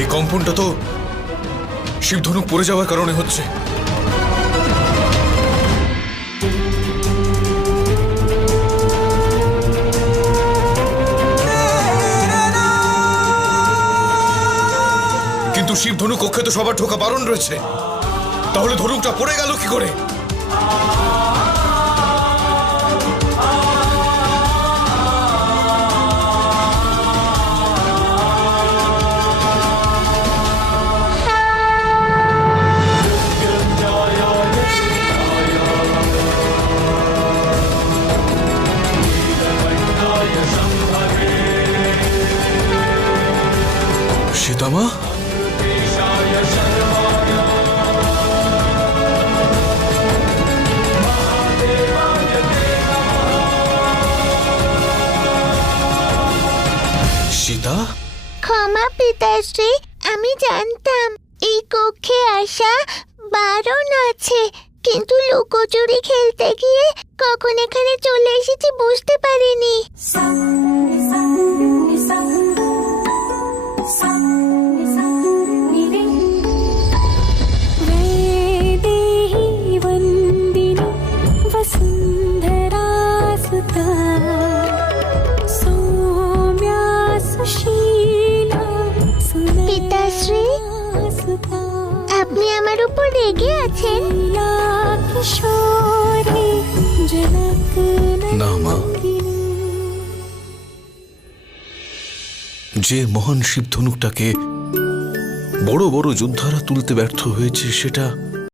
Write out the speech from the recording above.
এই কম্পনটা তো শিবধনুক পড়ে যাওয়ার কারণে হচ্ছে। কিন্তু শিবধনু কক্ষে তো সবার ঢোকা বারণ রয়েছে, তাহলে ধনুকটা পড়ে গেল কি করে? সীতামা, সীতা, ক্ষমা পিতাশ্রী, আমি জানতাম এই কক্ষে আসা বারণ আছে, কিন্তু লুকোচুরি খেলতে গিয়ে কখন এখানে চলে এসেছি বুঝতে পারিনি। পিতাশ্রী, আপনি আমার উপর রেগে আছেন? না মা, যে মহান শিবধনুকটাকে বড় বড় যোদ্ধারা তুলতে ব্যর্থ হয়েছে সেটা